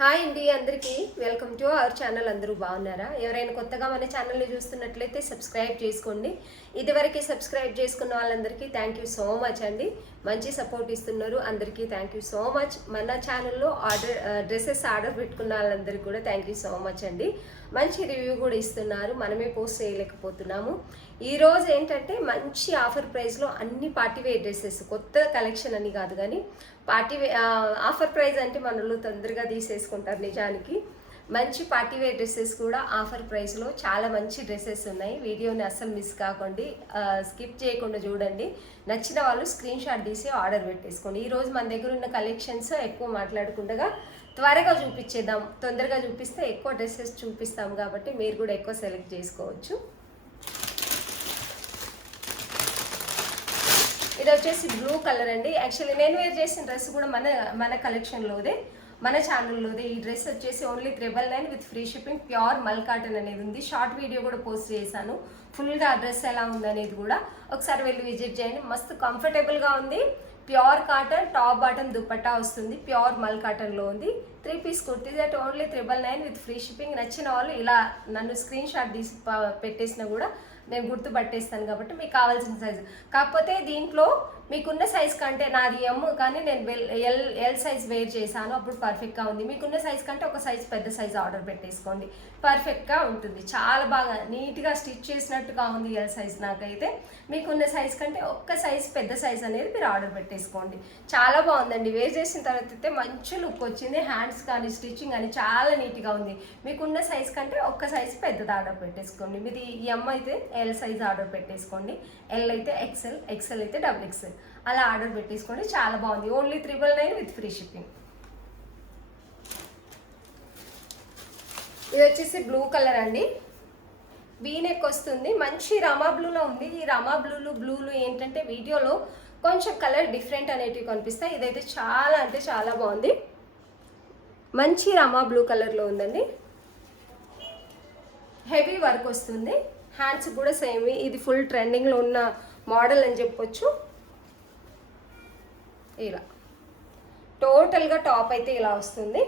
Hi అండి అందరికీ welcome to our channel. అందరూ బాగున్నారా? ఎవరైనా కొత్తగా మన ఛానల్ని చూస్తున్నట్లయితే సబ్స్క్రైబ్ చేసుకోండి. ఇదివరకు సబ్స్క్రైబ్ చేసుకున్న వాళ్ళందరికీ థ్యాంక్ యూ సో మచ్ అండి. మంచి సపోర్ట్ ఇస్తున్నారు, అందరికీ థ్యాంక్ యూ సో మచ్. మన ఛానల్లో డ్రెస్సెస్ ఆర్డర్ పెట్టుకున్న వాళ్ళందరికీ కూడా థ్యాంక్ యూ సో మచ్ అండి. మంచి రివ్యూ కూడా ఇస్తున్నారు, మనమే పోస్ట్ చేయలేకపోతున్నాము. ఈరోజు ఏంటంటే మంచి ఆఫర్ ప్రైస్లో అన్ని పార్టీవేర్ డ్రెస్సెస్, కొత్త కలెక్షన్ అని కాదు కానీ ఆఫర్ ప్రైస్ అంటే మనలో తొందరగా తీసేసుకుంటారు. నిజానికి మంచి పార్టీవేర్ డ్రెస్సెస్ కూడా ఆఫర్ ప్రైస్లో చాలా మంచి డ్రెస్సెస్ ఉన్నాయి. వీడియోని అస్సలు మిస్ కాకండి, స్కిప్ చేయకుండా చూడండి. నచ్చిన వాళ్ళు స్క్రీన్ షాట్ తీసి ఆర్డర్ పెట్టేసుకోండి. ఈరోజు మన దగ్గర ఉన్న కలెక్షన్స్ ఎక్కువ మాట్లాడకుండా త్వరగా చూపించేద్దాం. తొందరగా చూపిస్తే ఎక్కువ డ్రెస్సెస్ చూపిస్తాం కాబట్టి మీరు కూడా ఎక్కువ సెలెక్ట్ చేసుకోవచ్చు. ఇది వచ్చేసి బ్లూ కలర్ అండి. యాక్చువల్లీ నేను వేర్ చేసిన డ్రెస్ కూడా మన కలెక్షన్లోదే, మన ఛానల్లోదే. ఈ డ్రెస్ వచ్చేసి only 999 with free shipping. Pure mul cotton అనేది ఉంది. షార్ట్ వీడియో కూడా పోస్ట్ చేశాను. ఫుల్గా ఆ డ్రెస్ ఎలా ఉందనేది కూడా ఒకసారి వెళ్ళి విజిట్ చేయండి. మస్తు కంఫర్టబుల్గా ఉంది. Pure cotton, top bottom dupatta వస్తుంది. ప్యూర్ మల్ కాటన్లో ఉంది. 3 piece kurti that only 999 with free shipping. నచ్చిన వాళ్ళు ఇలా నన్ను స్క్రీన్ షాట్ తీసి పెట్టేసినా కూడా నేను గుర్తుపట్టేస్తాను కాబట్టి మీకు కావాల్సిన సైజు. కాకపోతే దీంట్లో మీకున్న సైజ్ కంటే, నాది ఎమ్ కానీ నేను ఎల్ సైజ్ వేర్ చేశాను, అప్పుడు పర్ఫెక్ట్గా ఉంది. మీకున్న సైజ్ కంటే ఒక సైజ్ పెద్ద సైజ్ ఆర్డర్ పెట్టేసుకోండి, పర్ఫెక్ట్గా ఉంటుంది. చాలా బాగా నీట్గా స్టిచ్ చేసినట్టుగా ఉంది ఎల్ సైజ్. నాకైతే మీకున్న సైజ్ కంటే ఒక్క సైజ్ పెద్ద సైజ్ అనేది మీరు ఆర్డర్ పెట్టేసుకోండి. చాలా బాగుందండి. వేర్ చేసిన తర్వాత అయితే మంచి లుక్ వచ్చింది. హ్యాండ్స్ కానీ స్టిచ్చింగ్ కానీ చాలా నీట్గా ఉంది. మీకున్న సైజ్ కంటే ఒక్క సైజ్ పెద్దది ఆర్డర్ పెట్టేసుకోండి. మీది ఎమ్ అయితే ఎల్ సైజ్ ఆర్డర్ పెట్టేసుకోండి, ఎల్ అయితే ఎక్సెల్, ఎక్సెల్ అయితే XXL అలా ఆర్డర్ పెట్టేసుకోండి. చాలా బాగుంది. Only 999 with free shipping. ఇది వచ్చేసి బ్లూ కలర్ అండి. వీనెక్ వస్తుంది. మంచి రమా బ్లూలో ఉంది. ఈ రమా బ్లూలు ఏంటంటే వీడియోలో కొంచెం కలర్ డిఫరెంట్ అనేటివి కనిపిస్తాయి. ఇదైతే చాలా అంటే చాలా బాగుంది. మంచి రమా బ్లూ కలర్లో ఉందండి. హెవీ వర్క్ వస్తుంది. హ్యాండ్స్ కూడా సేమ్. ఇది ఫుల్ ట్రెండింగ్లో ఉన్న మోడల్ అని చెప్పొచ్చు. ఇలా టోటల్గా టాప్ అయితే ఇలా వస్తుంది.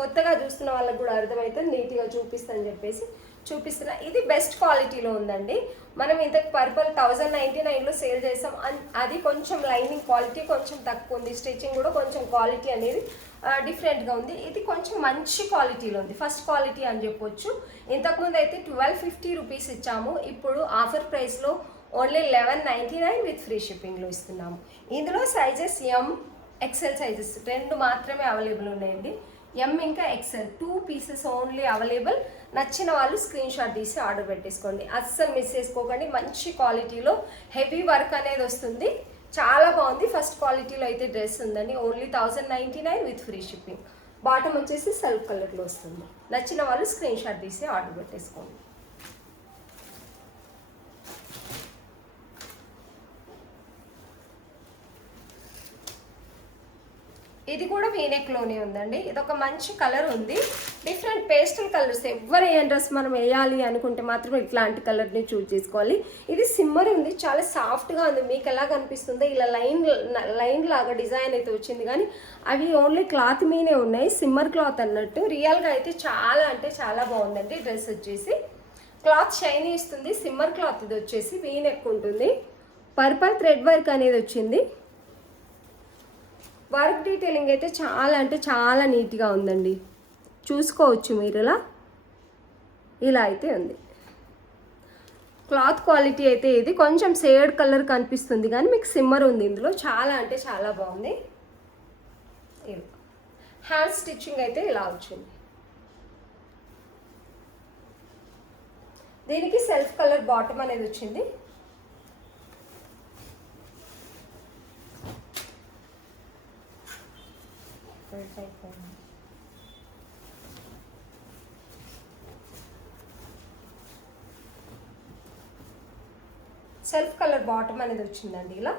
కొత్తగా చూస్తున్న వాళ్ళకి కూడా అర్థమవుతుంది, నీట్గా చూపిస్తాను చెప్పేసి చూపిస్తున్నా. ఇది బెస్ట్ క్వాలిటీలో ఉందండి. మనం ఇంతకు పర్పల్ 1099లో సేల్ చేసాం. అది కొంచెం లైనింగ్ క్వాలిటీ కొంచెం తక్కువ ఉంది. స్టిచ్చింగ్ కూడా కొంచెం క్వాలిటీ అనేది డిఫరెంట్గా ఉంది. ఇది కొంచెం మంచి క్వాలిటీలో ఉంది, ఫస్ట్ క్వాలిటీ అని చెప్పొచ్చు. ఇంతకుముందు అయితే 1250 రూపీస్ ఇచ్చాము. ఇప్పుడు ఆఫర్ ప్రైస్లో ఓన్లీ 1199 విత్ ఫ్రీ షిప్పింగ్లో ఇస్తున్నాము. ఇందులో సైజెస్ ఎమ్, ఎక్సెల్ సైజెస్ 2 మాత్రమే అవైలబుల్ ఉన్నాయండి. ఎమ్ ఇంకా ఎక్సెల్ 2 పీసెస్ ఓన్లీ అవైలబుల్. నచ్చిన వాళ్ళు స్క్రీన్ షాట్ తీసి ఆర్డర్ పెట్టేసుకోండి. అస్సలు మిస్ చేసుకోకండి. మంచి క్వాలిటీలో హెవీ వర్క్ అనేది వస్తుంది. చాలా బాగుంది. ఫస్ట్ క్వాలిటీలో అయితే డ్రెస్ ఉందండి. Only 1099 with free shipping. Bottom వచ్చేసి సెల్ఫ్ కలర్లో వస్తుంది. నచ్చిన వాళ్ళు స్క్రీన్ షాట్ తీసి ఆర్డర్ పెట్టేసుకోండి. ఇది కూడా వీనెక్లోనే ఉందండి. ఇది ఒక మంచి కలర్ ఉంది. Different pastel colours. ఎవరు ఏ డ్రెస్ మనం వేయాలి అనుకుంటే మాత్రం ఇట్లాంటి కలర్ని చూస్ చేసుకోవాలి. ఇది సిమ్మర్ ఉంది, చాలా సాఫ్ట్గా ఉంది. మీకు ఎలా కనిపిస్తుందో ఇలా లైన్ లాగా డిజైన్ అయితే వచ్చింది, కానీ అవి ఓన్లీ క్లాత్ మీనే ఉన్నాయి, సిమ్మర్ క్లాత్ అన్నట్టు. రియల్గా అయితే చాలా అంటే చాలా బాగుందండి. డ్రెస్ వచ్చేసి క్లాత్ షైనీ ఇస్తుంది. సిమ్మర్ క్లాత్ ఇది వచ్చేసి వీనెక్ ఉంటుంది. పర్పల్ థ్రెడ్ వర్క్ అనేది వచ్చింది. వర్క్ డీటెయిలింగ్ అయితే చాలా అంటే చాలా నీట్గా ఉందండి. చూసుకోవచ్చు మీరు. ఇలా అయితే ఉంది. క్లాత్ క్వాలిటీ అయితే ఇది కొంచెం షేడ్ కలర్ కనిపిస్తుంది, కానీ మీకు సిమ్మర్ ఉంది ఇందులో. చాలా అంటే చాలా బాగుంది. ఇలా హ్యాండ్ స్టిచ్చింగ్ అయితే ఇలా వచ్చింది. దీనికి సెల్ఫ్ కలర్ బాటమ్ అనేది వచ్చింది. సెల్ఫ్ కలర్ బాటమ్ అనేది వచ్చిందండి. ఇలా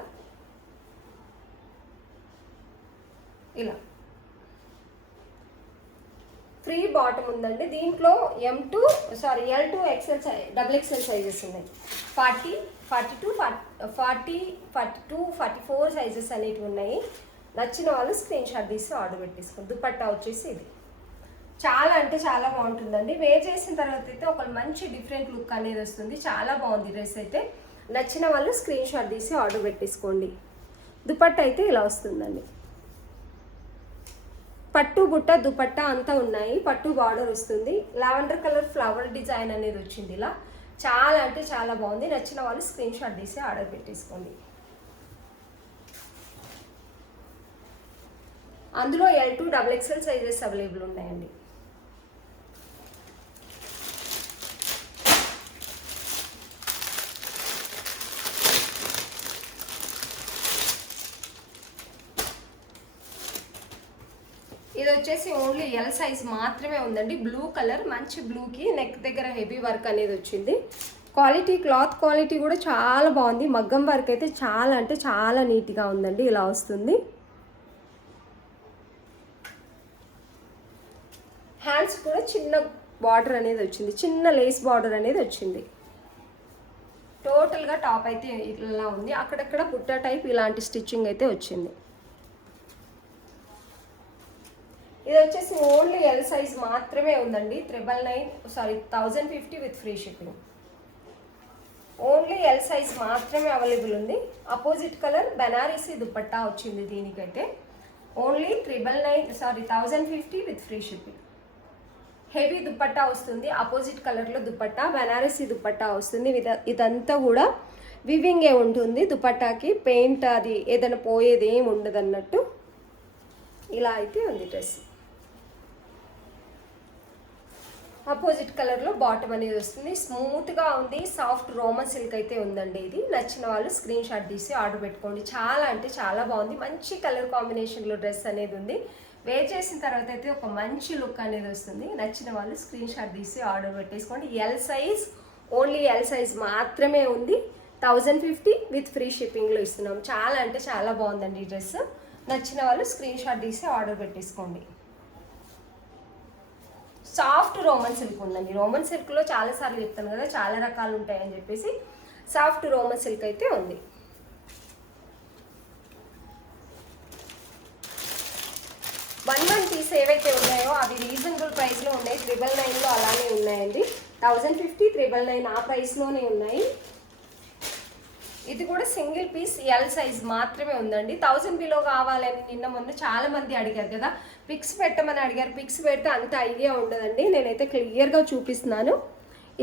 ఫ్రీ బాటమ్ ఉందండి. దీంట్లో L2 XL XXL సైజెస్ ఉన్నాయి. 40, 42, 40, 42, 44 సైజెస్ అనేవి ఉన్నాయి. నచ్చిన వాళ్ళు స్క్రీన్ షాట్ తీసి ఆర్డర్ పెట్టేసుకోండి. దుపట్టా వచ్చేసి ఇది చాలా అంటే చాలా బాగుంటుందండి. వేర్ చేసిన తర్వాత అయితే ఒక మంచి డిఫరెంట్ లుక్ అనేది వస్తుంది. చాలా బాగుంది డ్రెస్ అయితే. నచ్చిన వాళ్ళు స్క్రీన్ షాట్ తీసి ఆర్డర్ పెట్టేసుకోండి. దుపట్టా అయితే ఇలా వస్తుందండి. పట్టు బుట్ట దుపట్టా అంతా ఉన్నాయి. పట్టు బార్డర్ వస్తుంది. లావెండర్ కలర్ ఫ్లవర్ డిజైన్ అనేది వచ్చింది. ఇలా చాలా అంటే చాలా బాగుంది. నచ్చిన వాళ్ళు స్క్రీన్ షాట్ తీసి ఆర్డర్ పెట్టేసుకోండి. అందులో L2 XXL సైజెస్ అవైలబుల్ ఉన్నాయండి. ఇది వచ్చేసి ఓన్లీ L సైజ్ మాత్రమే ఉందండి. బ్లూ కలర్, మంచి బ్లూకి నెక్ దగ్గర హెవీ వర్క్ అనేది వచ్చింది. క్వాలిటీ, క్లాత్ క్వాలిటీ కూడా చాలా బాగుంది. మగ్గం వర్క్ అయితే చాలా అంటే చాలా నీట్గా ఉందండి. ఇలా వస్తుంది. హ్యాండ్స్ కూడా చిన్న బార్డర్ అనేది వచ్చింది. చిన్న లేస్ బార్డర్ అనేది వచ్చింది. టోటల్గా టాప్ అయితే ఇలా ఉంది. అక్కడక్కడ బుట్ట టైప్ ఇలాంటి స్టిచ్చింగ్ అయితే వచ్చింది. ఇది వచ్చేసి ఓన్లీ L సైజ్ మాత్రమే ఉందండి. 1050 with free shipping. Only L size మాత్రమే అవైలబుల్ ఉంది. అపోజిట్ కలర్ బెనారసీ దుపట్టా వచ్చింది దీనికైతే. Only 1050 with free shipping. Heavy dupatta వస్తుంది. అపోజిట్ కలర్లో దుపట్టా, బెనారసీ దుపట్టా వస్తుంది. ఇదంతా కూడా వివింగే ఉంటుంది. దుపట్టాకి పెయింట్ అది ఏదైనా పోయేది ఏమి ఉండదు అన్నట్టు. ఇలా అయితే ఉంది డ్రెస్. అపోజిట్ కలర్లో బాటమ్ అనేది వస్తుంది. స్మూత్గా ఉంది. సాఫ్ట్ రోమన్ సిల్క్ అయితే ఉందండి. ఇది నచ్చిన వాళ్ళు స్క్రీన్ షాట్ తీసి ఆర్డర్ పెట్టుకోండి. చాలా అంటే చాలా బాగుంది. మంచి కలర్ కాంబినేషన్లో డ్రెస్ అనేది ఉంది. వేర్ చేసిన తర్వాత అయితే ఒక మంచి లుక్ అనేది వస్తుంది. నచ్చిన వాళ్ళు స్క్రీన్ షాట్ తీసి ఆర్డర్ పెట్టేసుకోండి. L size, only L size మాత్రమే ఉంది. 1050 విత్ ఫ్రీ షిప్పింగ్లో ఇస్తున్నాం. చాలా అంటే చాలా బాగుందండి ఈ డ్రెస్. నచ్చిన వాళ్ళు స్క్రీన్ షాట్ తీసి ఆర్డర్ పెట్టేసుకోండి. సాఫ్ట్ రోమన్ సిల్క్ ఉందండి. రోమన్ సిల్క్లో చాలాసార్లు చెప్తాను కదా, చాలా రకాలు ఉంటాయని చెప్పేసి. సాఫ్ట్ రోమన్ సిల్క్ అయితే ఉంది. వన్ పీస్ ఏవైతే ఉన్నాయో అవి రీజనబుల్ ప్రైస్లో ఉన్నాయి. 999లో అలానే ఉన్నాయండి. 1050, 999 ఆ ప్రైస్లోనే ఉన్నాయి. ఇది కూడా సింగిల్ పీస్ L సైజ్ మాత్రమే ఉందండి. 1000 బిలో కావాలని నిన్న మొన్న చాలా మంది అడిగారు కదా, పిక్స్ పెట్టమని అడిగారు. పిక్స్ పెడితే అంత ఐడియా ఉండదండి. నేనైతే క్లియర్గా చూపిస్తున్నాను.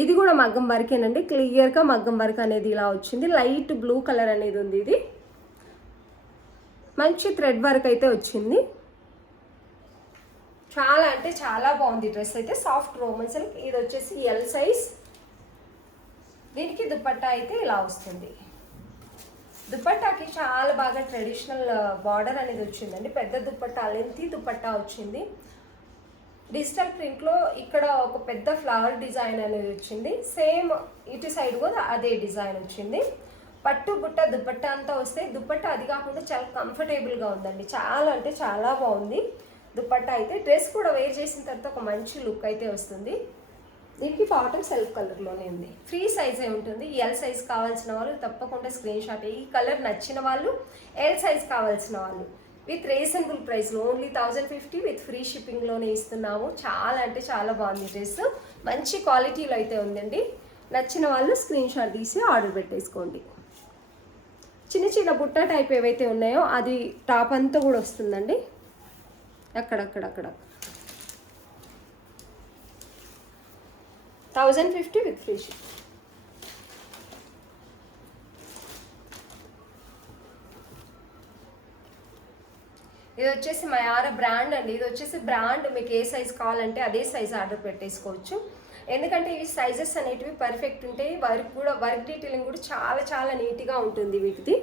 ఇది కూడా మగ్గం వర్కేనండి. క్లియర్గా మగ్గం వర్క్ అనేది ఇలా వచ్చింది. లైట్ బ్లూ కలర్ అనేది ఉంది. ఇది మంచి థ్రెడ్ వర్క్ అయితే వచ్చింది. చాలా అంటే చాలా బాగుంది డ్రెస్ అయితే. Soft Roman silk. ఇది వచ్చేసి L సైజ్. దీనికి దుపట్టా అయితే ఇలా వస్తుంది. దుపట్టాకి చాలా బాగా ట్రెడిషనల్ బార్డర్ అనేది వచ్చిందండి. పెద్ద దుపట్టా, లెంతీ దుపట్టా వచ్చింది. డిజిటల్ ప్రింట్లో ఇక్కడ ఒక పెద్ద ఫ్లవర్ డిజైన్ అనేది వచ్చింది. సేమ్ ఇటు సైడ్ కూడా అదే డిజైన్ వచ్చింది. పట్టు బుట్ట దుపట్టా అంతా వస్తే దుపట్టా అది కాకుండా చాలా కంఫర్టబుల్గా ఉందండి. చాలా అంటే చాలా బాగుంది దుపట్టా అయితే. డ్రెస్ కూడా వేర్ చేసిన తర్వాత ఒక మంచి లుక్ అయితే వస్తుంది. దీనికి బాటమ్ సెల్ఫ్ కలర్లోనే ఉంది. ఫ్రీ సైజే ఉంటుంది. L సైజ్ కావాల్సిన వాళ్ళు తప్పకుండా స్క్రీన్ షాట్. ఈ కలర్ నచ్చిన వాళ్ళు, L సైజ్ కావాల్సిన వాళ్ళు విత్ రీజనబుల్ ప్రైస్లో ఓన్లీ 1050 విత్ ఫ్రీ షిప్పింగ్లోనే ఇస్తున్నాము. చాలా అంటే చాలా బాగుంది డ్రెస్. మంచి క్వాలిటీలో అయితే ఉందండి. నచ్చిన వాళ్ళు స్క్రీన్ షాట్ తీసి ఆర్డర్ పెట్టేసుకోండి. చిన్న చిన్న బుట్ట టైప్ ఏవైతే ఉన్నాయో అది టాప్ అంతా కూడా వస్తుందండి. అక్కడక్కడక్కడ 1050 విత్ ఫ్రీ షిప్. ఇది వచ్చేసి మయారా బ్రాండ్ అండి. ఇది వచ్చేసి బ్రాండ్. మీకు ఏ సైజ్ కావాలంటే అదే సైజ్ ఆర్డర్ పెట్టేసుకోవచ్చు. ఎందుకంటే ఈ సైజెస్ అనేటివి పర్ఫెక్ట్ ఉంటాయి. వర్క్ డీటెయిలింగ్ కూడా చాలా చాలా నీట్గా ఉంటుంది. వీటిది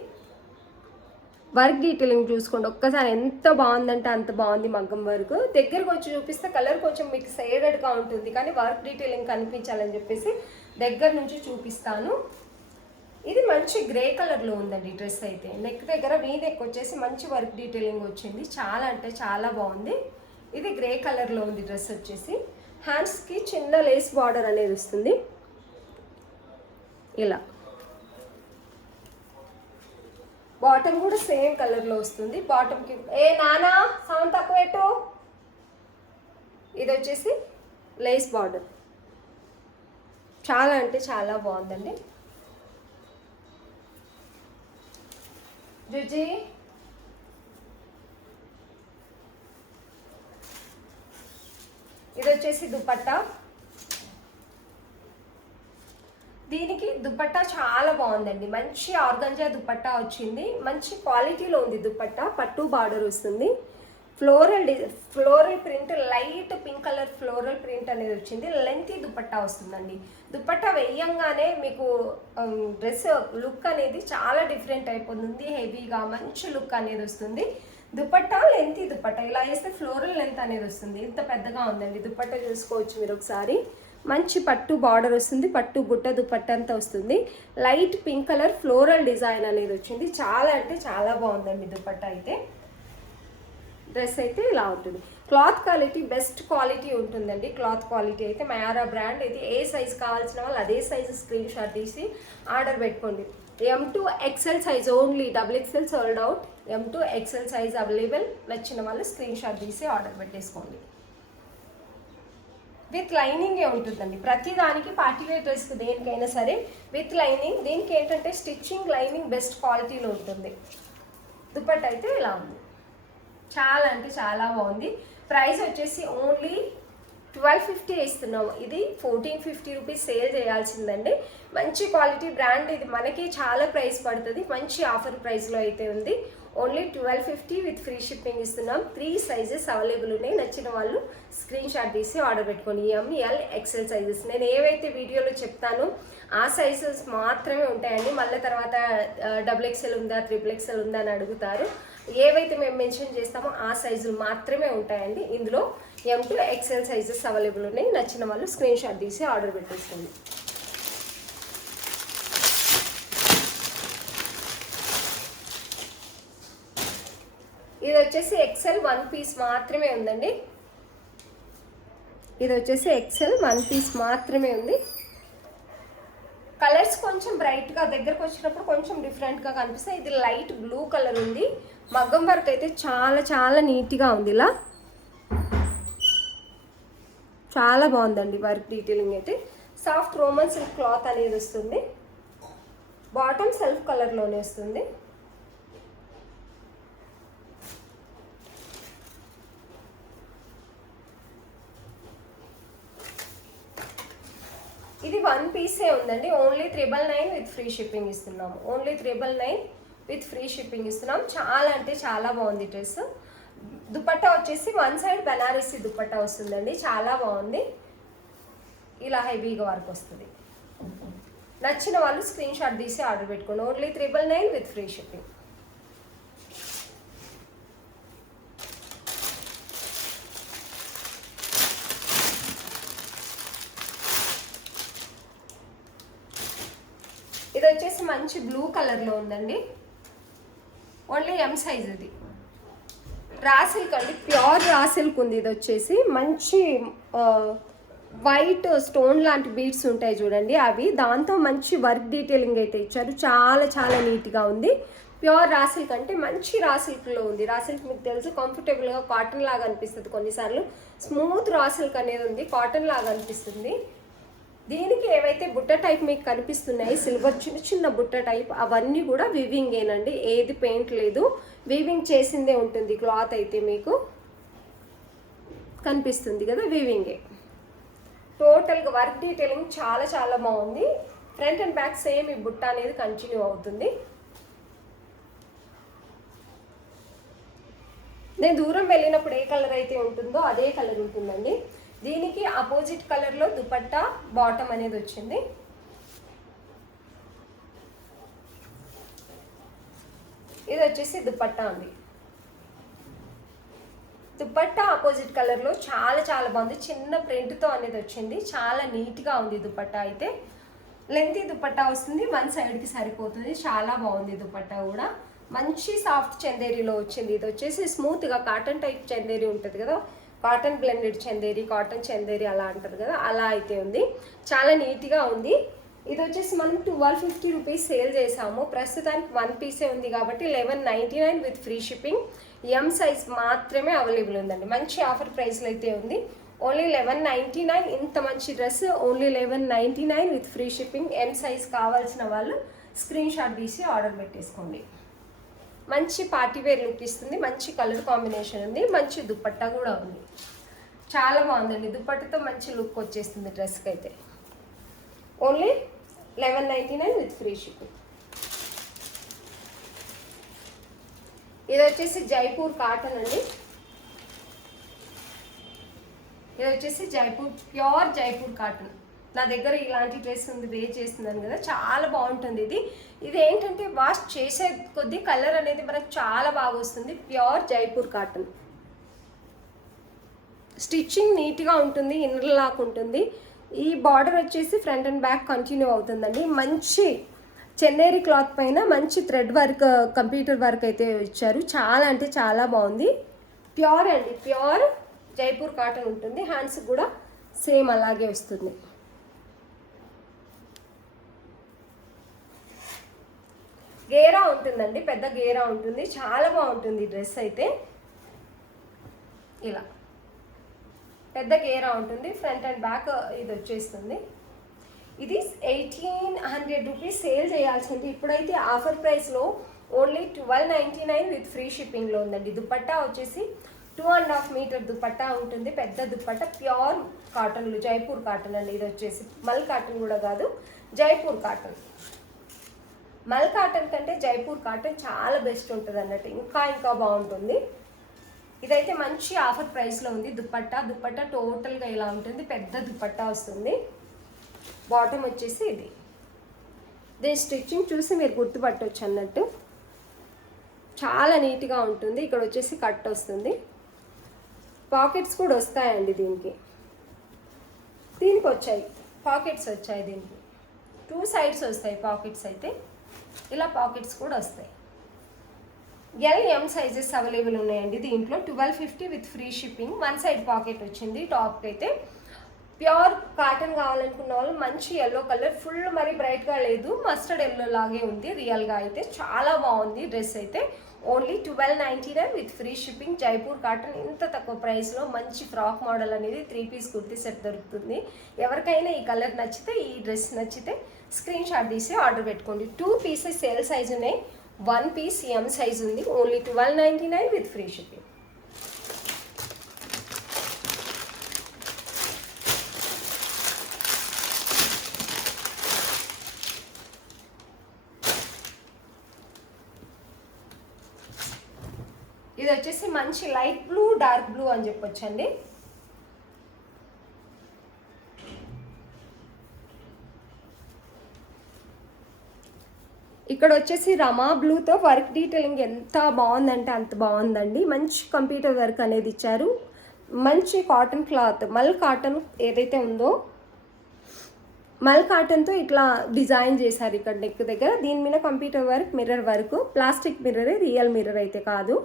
వర్క్ డీటెయిలింగ్ చూసుకోండి ఒక్కసారి. ఎంత బాగుందంటే అంత బాగుంది మగ్గం వర్క్. దగ్గరకు వచ్చి చూపిస్తే కలర్ కొంచెం మీకు షేడెడ్గా ఉంటుంది, కానీ వర్క్ డీటెయిలింగ్ కనిపించాలని చెప్పేసి దగ్గర నుంచి చూపిస్తాను. ఇది మంచి గ్రే కలర్లో ఉందండి డ్రెస్ అయితే. నెక్ దగ్గర వీ నెక్ వచ్చేసి మంచి వర్క్ డీటెయిలింగ్ వచ్చింది. చాలా అంటే చాలా బాగుంది. ఇది గ్రే కలర్లో ఉంది డ్రెస్ వచ్చేసి. హ్యాండ్స్కి చిన్న లేస్ బార్డర్ అనేది వస్తుంది ఇలా. బాటమ్ కూడా సేమ్ కలర్లో వస్తుంది. బాటమ్కి నానా సౌండ్ తక్కువ పెట్టు. ఇది వచ్చేసి లేస్ బార్డర్, చాలా అంటే చాలా బాగుందండి. జుజీ ఇది వచ్చేసి దుపట్టా. దీనికి దుపట్టా చాలా బాగుందండి, మంచి ఆర్గంజా దుపట్టా వచ్చింది, మంచి క్వాలిటీలో ఉంది దుపట్టా. పట్టు బార్డర్ వస్తుంది, floral print, light pink colour floral print అనేది వచ్చింది. లెంతీ దుపట్టా వస్తుందండి. దుపట్టా వేయంగానే మీకు డ్రెస్ లుక్ అనేది చాలా డిఫరెంట్ అయిపోతుంది, హెవీగా మంచి లుక్ అనేది వస్తుంది. దుపట్టా లెంతీ దుపట్టా, ఇలా వేస్తే ఫ్లోరల్ లెంత్ అనేది వస్తుంది. ఇంత పెద్దగా ఉందండి దుపట్టా, చూసుకోవచ్చు మీరు ఒకసారి. మంచి పట్టు బార్డర్ వస్తుంది, పట్టు బుట్ట దుపట్టా అంతా వస్తుంది. Light pink colour floral design అనేది వచ్చింది. చాలా అంటే చాలా బాగుందండి దుపట్టా అయితే. డ్రెస్ అయితే ఇలా ఉంటుంది. క్లాత్ క్వాలిటీ బెస్ట్ క్వాలిటీ ఉంటుందండి. క్లాత్ క్వాలిటీ అయితే మయారా బ్రాండ్ అయితే. ఏ సైజ్ కావాల్సిన వాళ్ళు అదే సైజు స్క్రీన్ షాట్ తీసి ఆర్డర్ పెట్టుకోండి. M2 XL size only, XXL sold out. M2 XL size available. నచ్చిన వాళ్ళు స్క్రీన్ షాట్ తీసి ఆర్డర్ పెట్టేసుకోండి. విత్ లైనింగే ఉంటుందండి ప్రతి దానికి. పార్టీవేర్ డ్రెస్కి దేనికైనా సరే విత్ లైనింగ్. దీనికి ఏంటంటే స్టిచ్చింగ్ లైనింగ్ బెస్ట్ క్వాలిటీలో ఉంటుంది. దుపట్టా అయితే ఇలా ఉంది, చాలా అంటే చాలా బాగుంది. ప్రైస్ వచ్చేసి ఓన్లీ 1250 ఇస్తున్నాము. ఇది 1450 రూపీస్ సేల్ చేయాల్సిందండి. మంచి క్వాలిటీ బ్రాండ్ ఇది, మనకి చాలా ప్రైస్ పడుతుంది. మంచి ఆఫర్ ప్రైస్లో అయితే ఉంది. ఓన్లీ 1250 విత్ ఫ్రీ షిప్పింగ్ ఇస్తున్నాం. 3 సైజెస్ అవైలబుల్ ఉన్నాయి. నచ్చిన వాళ్ళు స్క్రీన్ షాట్ తీసి ఆర్డర్ పెట్టుకోండి. ML XL sizes. నేను ఏవైతే వీడియోలో చెప్తానో ఆ సైజెస్ మాత్రమే ఉంటాయండి. మళ్ళీ తర్వాత XXL ఉందా, XXL ఉందా అని అడుగుతారు. ఏవైతే మేము మెన్షన్ చేస్తామో ఆ సైజులు మాత్రమే ఉంటాయండి. ఇందులో M2 XL సైజెస్ అవైలబుల్ ఉన్నాయి. నచ్చిన వాళ్ళు స్క్రీన్ షాట్ తీసి ఆర్డర్ పెట్టేసుకోండి. ఇది వచ్చేసి XL 1 పీస్ మాత్రమే ఉందండి. ఇది వచ్చేసి XL 1 పీస్ మాత్రమే ఉంది. కలర్స్ కొంచెం బ్రైట్గా దగ్గరకు వచ్చినప్పుడు కొంచెం డిఫరెంట్గా కనిపిస్తాయి. ఇది లైట్ బ్లూ కలర్ ఉంది. మగ్గం వర్క్ అయితే చాలా చాలా నీట్గా ఉంది. ఇలా చాలా బాగుందండి వర్క్ డీటెయిలింగ్ అయితే. సాఫ్ట్ రోమన్ సిల్క్ క్లాత్ అనేది వస్తుంది. బాటమ్ సెల్ఫ్ కలర్లోనే వస్తుంది. ఇది 1 పీసే ఉందండి. ఓన్లీ 999 విత్ ఫ్రీ షిప్పింగ్ ఇస్తున్నాము. ఓన్లీ 999 విత్ ఫ్రీ షిప్పింగ్ ఇస్తున్నాం. చాలా అంటే చాలా బాగుంది డ్రెస్. దుపట్టా వచ్చేసి 1 సైడ్ బనారసి దుపట్టా వస్తుందండి. చాలా బాగుంది. ఇలా హెవీగా వర్క్ వస్తుంది. నచ్చిన వాళ్ళు స్క్రీన్ షాట్ తీసి ఆర్డర్ పెట్టుకోండి. Only 999 with free shipping. ఇది వచ్చేసి మంచి బ్లూ కలర్లో ఉందండి. Only M size. ఇది రా సిల్క్ అండి, ప్యూర్ రా సిల్క్ ఉంది. ఇది వచ్చేసి మంచి వైట్ స్టోన్ లాంటి బీడ్స్ ఉంటాయి చూడండి, అవి. దాంతో మంచి వర్క్ డీటెయిలింగ్ అయితే ఇచ్చారు. చాలా చాలా నీట్గా ఉంది. ప్యూర్ రా సిల్క్ అంటే మంచి రా సిల్క్లో ఉంది. రా సిల్క్ మీకు తెలుసు, కంఫర్టబుల్గా కాటన్ లాగా అనిపిస్తుంది. కొన్నిసార్లు స్మూత్ రా సిల్క్ అనేది ఉంది, కాటన్ లాగా అనిపిస్తుంది. దీనికి ఏవైతే బుట్ట టైప్ మీకు కనిపిస్తున్నాయి, సిల్వర్ చిన్న చిన్న బుట్ట టైప్, అవన్నీ కూడా వివింగేనండి. ఏది పెయింట్ లేదు, వీవింగ్ చేసిందే ఉంటుంది. క్లాత్ అయితే మీకు కనిపిస్తుంది కదా, వీవింగే. టోటల్గా వర్క్ డీటెయిలింగ్ చాలా చాలా బాగుంది. ఫ్రంట్ అండ్ బ్యాక్ సేమ్ ఈ బుట్ట అనేది కంటిన్యూ అవుతుంది. నేను దూరం వెళ్ళినప్పుడు ఏ కలర్ అయితే ఉంటుందో అదే కలర్ ఉంటుందండి. దీనికి ఆపోజిట్ కలర్లో దుపట్టా బాటమ్ అనేది వచ్చింది. ఇది వచ్చేసి దుపట్టా అండి. దుపట్టా ఆపోజిట్ కలర్లో చాలా చాలా బాగుంది. చిన్న ప్రింట్తో అనేది వచ్చింది. చాలా నీట్గా ఉంది దుపట్టా అయితే. లెంతీ దుపట్టా వస్తుంది, 1 సైడ్కి సరిపోతుంది. చాలా బాగుంది దుపట్టా కూడా. మంచి సాఫ్ట్ చందేరీలో వచ్చింది. ఇది వచ్చేసి స్మూత్గా కాటన్ టైప్ చందేరీ ఉంటుంది కదా, cotton blended Chanderi, cotton Chanderi అలా అంటారు కదా, అలా అయితే ఉంది. చాలా నీట్గా ఉంది. ఇది వచ్చేసి మనం 1250 రూపీస్ సేల్ చేసాము. ప్రస్తుతానికి 1 పీసే ఉంది కాబట్టి 1199 with free shipping. M size మాత్రమే అవైలబుల్ ఉందండి. మంచి ఆఫర్ ప్రైస్లో అయితే ఉంది. ఓన్లీ 1199. ఇంత మంచి dress only 1199 with free shipping. M size కావాల్సిన వాళ్ళు స్క్రీన్ షాట్ తీసి ఆర్డర్ పెట్టేసుకోండి. మంచి పార్టీ వేర్ లుక్ ఇస్తుంది, మంచి కలర్ కాంబినేషన్ ఉంది, మంచి దుపట్టా కూడా ఉంది. చాలా బాగుందండి, దుపట్టతో మంచి లుక్ వచ్చేస్తుంది డ్రెస్కి అయితే. Only 1199 with free shipping. ఇది వచ్చేసి జైపూర్ కాటన్ అండి. ఇది వచ్చేసి జైపూర్, ప్యూర్ జైపూర్ కాటన్. నా దగ్గర ఇలాంటి డ్రెస్ ఉంది, వేర్ చేస్తున్నాను కదా, చాలా బాగుంటుంది ఇది. ఇది ఏంటంటే వాష్ చేసే కొద్దీ కలర్ అనేది మనకు చాలా బాగా వస్తుంది. Pure Jaipur cotton. స్టిచ్చింగ్ నీట్గా ఉంటుంది, ఇన్నర్ లాక్ ఉంటుంది. ఈ బార్డర్ వచ్చేసి ఫ్రంట్ అండ్ బ్యాక్ కంటిన్యూ అవుతుందండి. మంచి చెన్నేరి క్లాత్ పైన మంచి థ్రెడ్ వర్క్, కంప్యూటర్ వర్క్ అయితే ఇచ్చారు. చాలా అంటే చాలా బాగుంది. ప్యూర్ అండి, ప్యూర్ జైపూర్ కాటన్ ఉంటుంది. హ్యాండ్స్ కూడా సేమ్ అలాగే వస్తుంది. గేరా ఉంటుందండి, పెద్ద గేరా ఉంటుంది. చాలా బాగుంటుంది డ్రెస్ అయితే. ఇలా పెద్ద గేరా ఉంటుంది, ఫ్రంట్ అండ్ బ్యాక్ ఇది వచ్చేస్తుంది. ఇది 1800 రూపీస్ సేల్ చేయాల్సింది. ఇప్పుడైతే ఆఫర్ ప్రైస్లో ఓన్లీ 1299 విత్ ఫ్రీ షిప్పింగ్లో ఉందండి. దుపట్టా వచ్చేసి 2.5 మీటర్ దుపట్టా ఉంటుంది, పెద్ద దుపట్టా. ప్యూర్ కాటన్లు, జైపూర్ కాటన్ అండి. ఇది వచ్చేసి మల్ కాటన్ కూడా కాదు, జైపూర్ కాటన్. మల్ కాటన్ కంటే జైపూర్ కాటన్ చాలా బెస్ట్ ఉంటుంది అన్నట్టు, ఇంకా బాగుంటుంది. ఇదైతే మంచి ఆఫర్ ప్రైస్లో ఉంది. దుపట్టా టోటల్గా ఇలా ఉంటుంది, పెద్ద దుపట్టా వస్తుంది. బాటమ్ వచ్చేసి ఇది. దీని స్టిచ్చింగ్ చూసి మీరు గుర్తుపట్టవచ్చు అన్నట్టు, చాలా నీట్గా ఉంటుంది. ఇక్కడ వచ్చేసి కట్ వస్తుంది, పాకెట్స్ కూడా వస్తాయండి దీనికి వచ్చాయి, పాకెట్స్ వచ్చాయి. దీనికి 2 సైడ్స్ వస్తాయి పాకెట్స్ అయితే. ఇలా పాకెట్స్ కూడా వస్తాయి. ఎం సైజెస్ అవైలబుల్ ఉన్నాయండి దీంట్లో. 1250 with free shipping. 1 side pocket వచ్చింది టాప్కి అయితే. ప్యూర్ కాటన్ కావాలనుకున్న వాళ్ళు మంచి ఎల్లో కలర్, ఫుల్ మరి బ్రైట్గా లేదు, మస్టర్డ్ ఎల్లో లాగే ఉంది రియల్గా అయితే. చాలా బాగుంది డ్రెస్ అయితే. Only 1299 with free shipping. Jaipur cotton ఇంత తక్కువ ప్రైస్లో మంచి ఫ్రాక్ మోడల్ అనేది 3 పీస్ కుర్తీ సెట్ దొరుకుతుంది. ఎవరికైనా ఈ కలర్ నచ్చితే, ఈ డ్రెస్ నచ్చితే స్క్రీన్ షాట్ తీసి ఆర్డర్ పెట్టుకోండి. 2 పీసెస్ ఎల్ సైజ్ ఉన్నాయి, 1 పీస్ ఎం సైజ్ ఉంది. Only 1299 with free shipping. ఇది వచ్చేసి మంచి లైట్ బ్లూ, డార్క్ బ్లూ అని చెప్పొచ్చండి. ఇక్కడ వచ్చేసి రమా బ్లూతో వర్క్ డీటెయిలింగ్ ఎంత బాగుందంటే అంత బాగుందండి. మంచి కంప్యూటర్ వర్క్ అనేది ఇచ్చారు. మంచి కాటన్ క్లాత్, మల్ కాటన్ ఏదైతే ఉందో మల్ కాటన్తో ఇట్లా డిజైన్ చేశారు ఇక్కడ నెక్ దగ్గర. దీని మీద computer work, mirror work, plastic మిర్రరే, రియల్ మిర్రర్ అయితే కాదు.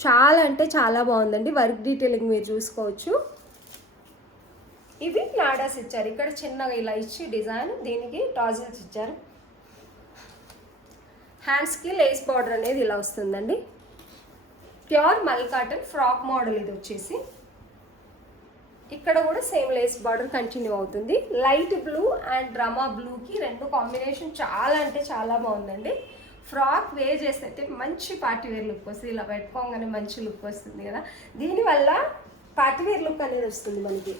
చాలా అంటే చాలా బాగుందండి. వర్క్ డీటెయిలింగ్ మీరు చూసుకోవచ్చు. ఇవి లాడాస్ ఇచ్చారు ఇక్కడ చిన్నగా ఇలా ఇచ్చి డిజైన్. దీనికి టాజిల్స్ ఇచ్చారు. హ్యాండ్స్కి లేస్ బార్డర్ అనేది ఇలా వస్తుందండి. Pure mul cotton frock model ఇది వచ్చేసి. ఇక్కడ కూడా సేమ్ లేస్ బార్డర్ కంటిన్యూ అవుతుంది. లైట్ బ్లూ అండ్ రమా బ్లూకి 2 కాంబినేషన్ చాలా అంటే చాలా బాగుందండి. ఫ్రాక్ వేర్ చేస్తే అయితే మంచి పార్టీ వేర్ లుక్ వస్తుంది. ఇలా పెట్టుకోగానే మంచి లుక్ వస్తుంది కదా. దీనివల్ల పార్టీ వేర్ లుక్ అనేది వస్తుంది మనకి.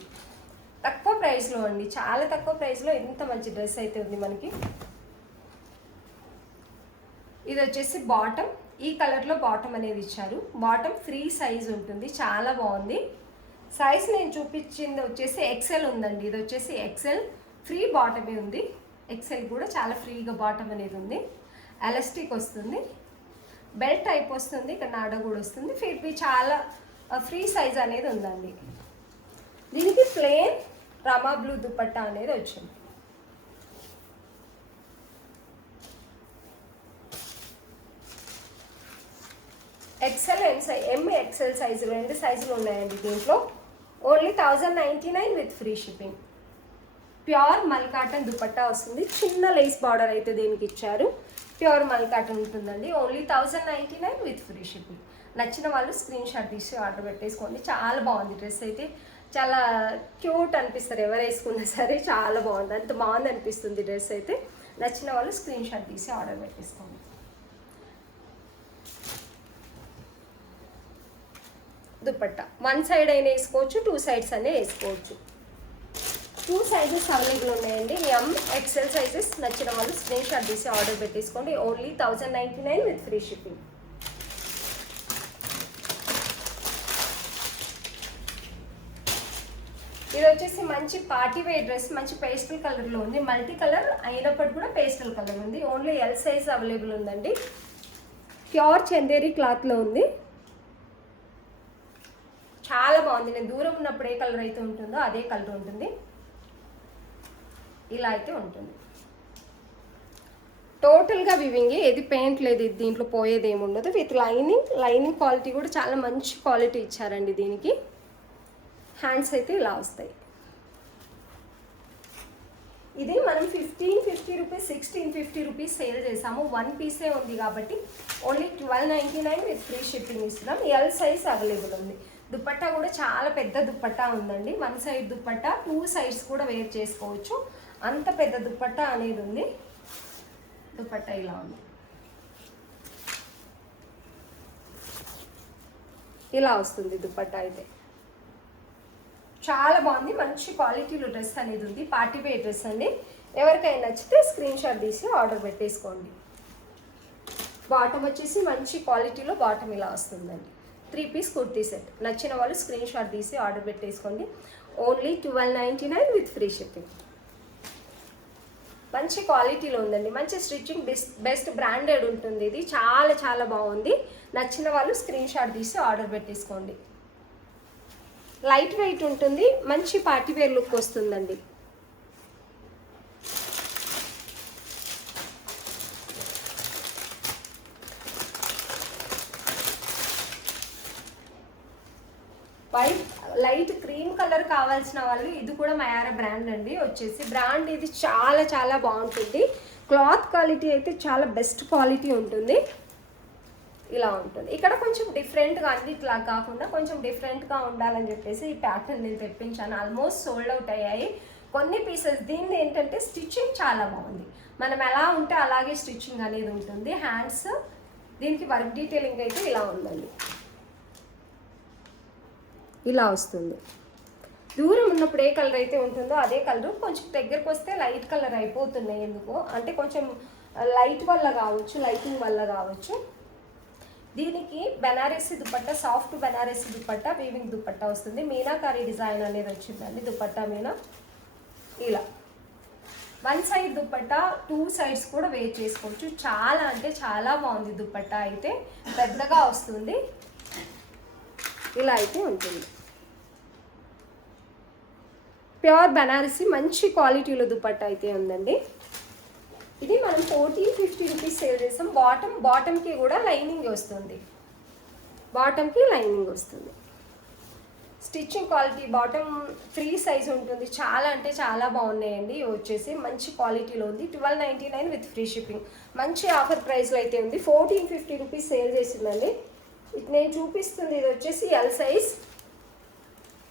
తక్కువ ప్రైస్లో అండి, చాలా తక్కువ ప్రైస్లో ఇంత మంచి డ్రెస్ అయితే ఉంది మనకి. ఇది వచ్చేసి బాటమ్, ఈ కలర్లో బాటమ్ అనేది ఇచ్చారు. బాటమ్ ఫ్రీ సైజ్ ఉంటుంది, చాలా బాగుంది. సైజ్ నేను చూపించింది వచ్చేసి ఎక్సెల్ ఉందండి. ఇది వచ్చేసి ఎక్సెల్, ఫ్రీ బాటమే ఉంది. ఎక్సెల్ కూడా చాలా ఫ్రీగా బాటమ్ అనేది ఉంది. ఎలాస్టిక్ వస్తుంది, బెల్ట్ టైప్ వస్తుంది, ఇక్కడ నాడ కూడా వస్తుంది. ఫిట్వి చాలా ఫ్రీ సైజ్ అనేది ఉందండి. దీనికి ప్లెయిన్ రమా బ్లూ దుపట్టా అనేది వచ్చింది. XL and M XL size 2 సైజులు ఉన్నాయండి దీంట్లో. Only 1099 with free shipping. Pure mul cotton dupatta వస్తుంది. చిన్న లేస్ బార్డర్ అయితే దీనికి ఇచ్చారు. ప్యూర్ మల్ కాటన్ ఉంటుందండి. Only 1099 with free shipping. నచ్చిన వాళ్ళు స్క్రీన్ షాట్ తీసి ఆర్డర్ పెట్టేసుకోండి. చాలా బాగుంది డ్రెస్ అయితే, చాలా క్యూట్ అనిపిస్తారు ఎవరు వేసుకున్నా సరే. చాలా బాగుంది, అంత బాగుంది అనిపిస్తుంది డ్రెస్ అయితే. నచ్చిన వాళ్ళు స్క్రీన్ షాట్ తీసి ఆర్డర్ పెట్టేసుకోండి. దుపట్టా వన్ సైడ్ అయినా వేసుకోవచ్చు, 2 సైడ్స్ అనే వేసుకోవచ్చు. 2 సైజెస్ అవైలబుల్ ఉన్నాయండి. XL sizes. నచ్చిన వాళ్ళు స్క్రీన్ షాట్ తీసి ఆర్డర్ పెట్టేసుకోండి. Only 1099 with free shipping. ఇది వచ్చేసి మంచి పార్టీ వేర్ డ్రెస్, మంచి పేస్టల్ కలర్లో ఉంది. మల్టీ కలర్ అయినప్పటికీ కూడా పేస్టల్ కలర్ ఉంది. ఓన్లీ L సైజ్ అవైలబుల్ ఉందండి. ప్యూర్ చందేరి క్లాత్లో ఉంది. చాలా బాగుంది. నేను దూరం ఉన్నప్పుడు ఏ కలర్ అయితే ఉంటుందో అదే కలర్ ఉంటుంది. ఇలా అయితే ఉంటుంది. టోటల్గా వివింగ్, ఏది పెయింట్ లేదు, దీంట్లో పోయేది ఏమి ఉండదు. విత్ లైనింగ్ క్వాలిటీ కూడా చాలా మంచి క్వాలిటీ ఇచ్చారండి దీనికి. హ్యాండ్స్ అయితే ఇలా వస్తాయి. ఇది మనం 1550 రూపీస్, 1650 రూపీస్ సేల్ చేసాము. 1 పీసే ఉంది కాబట్టి ఓన్లీ 1299 విత్ ఫ్రీ షిప్పింగ్ ఇస్తున్నాం. L సైజ్ అవైలబుల్ ఉంది. దుపట్టా కూడా చాలా పెద్ద దుపట్టా ఉందండి. 1 సైడ్ దుపట్టా, 2 సైడ్స్ కూడా వేర్ చేసుకోవచ్చు. అంత పెద్ద దుపట్టా అనేది ఉంది. దుపట్టా ఇలా ఉంది. ఇలా వస్తుంది దుపట్టా అయితే. చాలా బాగుంది. మంచి క్వాలిటీలో డ్రెస్ అనేది ఉంది. పార్టీ వేర్ డ్రెస్ అండి. ఎవరికైనా నచ్చితే స్క్రీన్ షాట్ తీసి ఆర్డర్ పెట్టేసుకోండి. బాటమ్ వచ్చేసి మంచి క్వాలిటీలో బాటమ్ ఇలా వస్తుందండి. 3 పీస్ కుర్తీ సెట్. నచ్చిన వాళ్ళు స్క్రీన్ షాట్ తీసి ఆర్డర్ పెట్టేసుకోండి. Only 1299 with free shipping. మంచి క్వాలిటీలో ఉందండి. మంచి స్టిచ్చింగ్ బెస్ట్ బ్రాండెడ్ ఉంటుంది. ఇది చాలా చాలా బాగుంది. నచ్చిన వాళ్ళు స్క్రీన్ షాట్ తీసి ఆర్డర్ పెట్టేసుకోండి. లైట్ వెయిట్ ఉంటుంది. మంచి పార్టీ వేర్ లుక్ వస్తుందండి. లైట్ క్రీమ్ కలర్ కావాల్సిన వాళ్ళు ఇది కూడా మయారా బ్రాండ్ అండి. వచ్చేసి బ్రాండ్ ఇది చాలా చాలా బాగుంటుంది. క్లాత్ క్వాలిటీ అయితే చాలా బెస్ట్ క్వాలిటీ ఉంటుంది. ఇలా ఉంటుంది. ఇక్కడ కొంచెం డిఫరెంట్గా, అన్నిట్లా కాకుండా కొంచెం డిఫరెంట్గా ఉండాలని చెప్పేసి ఈ ప్యాటర్న్ నేను తెప్పించాను. ఆల్మోస్ట్ సోల్డ్ అవుట్ అయ్యాయి కొన్ని పీసెస్. దీన్ని ఏంటంటే స్టిచ్చింగ్ చాలా బాగుంది. మనం ఎలా ఉంటే అలాగే స్టిచ్చింగ్ అనేది ఉంటుంది. హ్యాండ్స్ దీనికి వర్క్ డీటెయిలింగ్ అయితే ఇలా ఉందండి. ఇలా వస్తుంది. దూరం ఉన్నప్పుడు ఏ కలర్ అయితే ఉంటుందో అదే కలర్. కొంచెం దగ్గరకు వస్తే లైట్ కలర్ అయిపోతున్నాయి. ఎందుకో అంటే కొంచెం లైట్ వల్ల కావచ్చు, లైటింగ్ వల్ల కావచ్చు. దీనికి బెనారసీ దుపట్టా, సాఫ్ట్ బెనారసీ దుపట్టా, వీవింగ్ దుపట్టా వస్తుంది. మీనాకారి డిజైన్ అనేది వచ్చిందండి దుపట్టా మీద. ఇలా 1 సైడ్ దుపట్టా, 2 సైడ్స్ కూడా వేర్ చేసుకోవచ్చు. చాలా అంటే చాలా బాగుంది దుపట్టా అయితే. పెద్దగా వస్తుంది. ఇలా అయితే ఉంటుంది. ప్యూర్ బెనారసీ మంచి క్వాలిటీలో దుపట్టా అయితే ఉందండి. ఇది మనం 1450 రూపీస్ సేల్ చేస్తాం. బాటమ్కి కూడా లైనింగ్ వస్తుంది. బాటమ్కి లైనింగ్ వస్తుంది. స్టిచ్చింగ్ క్వాలిటీ బాటమ్ 3 సైజ్ ఉంటుంది. చాలా అంటే చాలా బాగున్నాయండి. వచ్చేసి మంచి క్వాలిటీలో ఉంది. 1299 విత్ ఫ్రీ షిప్పింగ్. మంచి ఆఫర్ ప్రైస్లో అయితే ఉంది. 1450 రూపీస్ సేల్ చేసిందండి. ఇది నేను చూపిస్తుంది ఇది వచ్చేసి L సైజ్.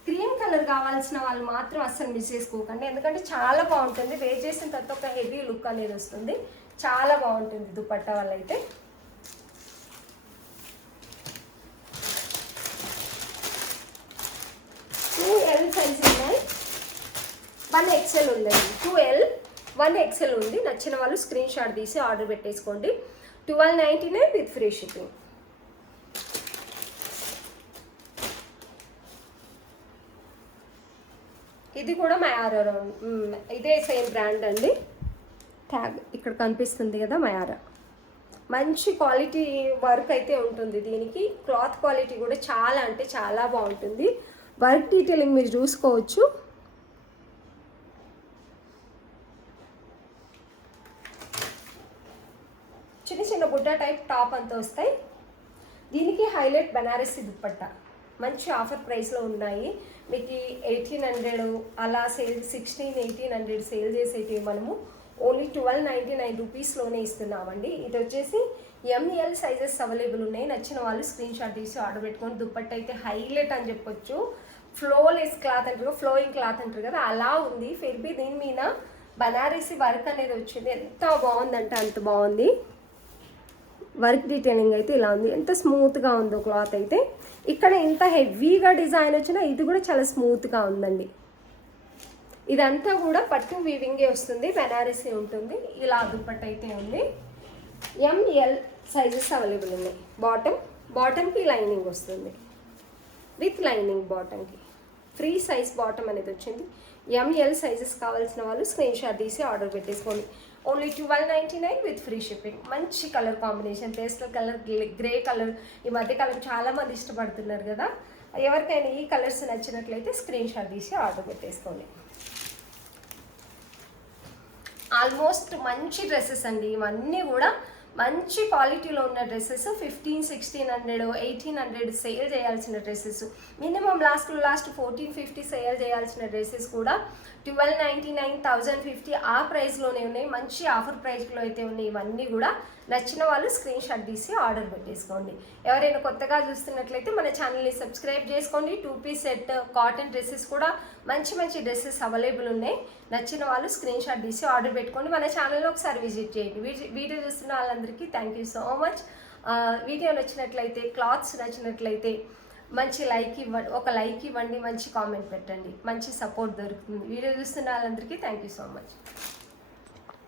క్రీమ్ కలర్ కావాల్సిన వాళ్ళు మాత్రం అస్సలు మిస్ చేసుకోకండి. ఎందుకంటే చాలా బాగుంటుంది. వేర్ చేసిన తర్వాత ఒక హెవీ లుక్ అనేది వస్తుంది. చాలా బాగుంటుంది దుపట్టా వల్ల అయితే. L సైజ్ ఉన్నాయి. 1 XL ఉందండి. 2L 1 XL ఉంది. నచ్చిన వాళ్ళు స్క్రీన్ షాట్ తీసి ఆర్డర్ పెట్టేసుకోండి. 1299 విత్ ఫ్రీ షిప్పింగ్. ఇది కూడా మయారా, ఇదే సేమ్ బ్రాండ్ అండి. ట్యాగ్ ఇక్కడ కనిపిస్తుంది కదా, మయారా. మంచి క్వాలిటీ వర్క్ అయితే ఉంటుంది దీనికి. క్లాత్ క్వాలిటీ కూడా చాలా అంటే చాలా బాగుంటుంది. వర్క్ డీటెయిలింగ్ మీరు చూసుకోవచ్చు. చిన్న చిన్న బుట్ట టైప్ టాప్ అంతా వస్తాయి. దీనికి హైలైట్ బెనారసీ దుపట్టా. మంచి ఆఫర్ ప్రైస్లో ఉన్నాయి. మీకు 1800 అలా సేల్, 1600-1800 సేల్ చేసేవి మనము ఓన్లీ 1299 రూపీస్లోనే ఇస్తున్నామండి. ఇది వచ్చేసి ML సైజెస్ అవైలబుల్ ఉన్నాయి. నచ్చిన వాళ్ళు స్క్రీన్ షాట్ తీసి ఆర్డర్ పెట్టుకొని. దుపట్టా అయితే హైలైట్ అని చెప్పొచ్చు. ఫ్లోలెస్ క్లాత్ అంటారు, ఫ్లోయింగ్ క్లాత్ అంటారు కదా, అలా ఉంది. ఫిర్ బి దీని మీద బనారసి వర్క్ అనేది వచ్చింది. ఎంత బాగుందంటే అంత బాగుంది. వర్క్ డీటెయిలింగ్ అయితే ఇలా ఉంది. ఎంత స్మూత్గా ఉందో క్లాత్ అయితే. ఇక్కడ ఇంత హెవీగా డిజైన్ వచ్చినా ఇది కూడా చాలా స్మూత్గా ఉందండి. ఇదంతా కూడా పట్టు వీవింగే వస్తుంది, బెనారసీ ఉంటుంది. ఇలా దుప్పట్టు అయితే ఉంది. ఎంఎల్ సైజెస్ అవైలబుల్ ఉన్నాయి. బాటమ్కి లైనింగ్ వస్తుంది, విత్ లైనింగ్ బాటమ్కి. ఫ్రీ సైజ్ బాటమ్ అనేది వచ్చింది. ఎంఎల్ సైజెస్ కావాల్సిన వాళ్ళు స్క్రీన్ షాట్ తీసి ఆర్డర్ పెట్టేసుకోండి. Only 1299 with free shipping. మంచి colour combination, pastel colour, grey colour. ఈ మధ్య కలర్ చాలామంది ఇష్టపడుతున్నారు కదా. ఎవరికైనా ఈ కలర్స్ నచ్చినట్లయితే స్క్రీన్ షాట్ తీసి ఆర్డర్ పెట్టేసుకోండి. ఆల్మోస్ట్ మంచి డ్రెస్సెస్ అండి ఇవన్నీ కూడా. మంచి క్వాలిటీలో ఉన్న డ్రెస్సెస్ 1500-1600 1800 సేల్ చేయాల్సిన డ్రెస్సెస్, మినిమం లాస్ట్ 1450 సేల్ చేయాల్సిన డ్రెస్సెస్ కూడా 1299 1050 ఆ ప్రైస్లోనే ఉన్నాయి. మంచి ఆఫర్ ప్రైస్లో అయితే ఉన్నాయి. ఇవన్నీ కూడా నచ్చిన వాళ్ళు స్క్రీన్ షాట్ తీసి ఆర్డర్ పెట్టేసుకోండి. ఎవరైనా కొత్తగా చూస్తున్నట్లయితే మన ఛానల్ని సబ్స్క్రైబ్ చేసుకోండి. 2 పీస్ సెట్ కాటన్ డ్రెస్సెస్ కూడా మంచి డ్రెస్సెస్ అవైలబుల్ ఉన్నాయి. నచ్చిన వాళ్ళు స్క్రీన్ షాట్ తీసి ఆర్డర్ పెట్టుకోండి. మన ఛానల్లో ఒకసారి విజిట్ చేయండి. వీడియో చూస్తున్న వాళ్ళందరికీ thank you so much. Video నచ్చినట్లయితే, క్లాత్స్ నచ్చినట్లయితే మంచి ఒక లైక్ ఇవ్వండి, మంచి కామెంట్ పెట్టండి. మంచి సపోర్ట్ దొరుకుతుంది. వీడియో చూస్తున్న వాళ్ళందరికీ థ్యాంక్ యూ సో మచ్.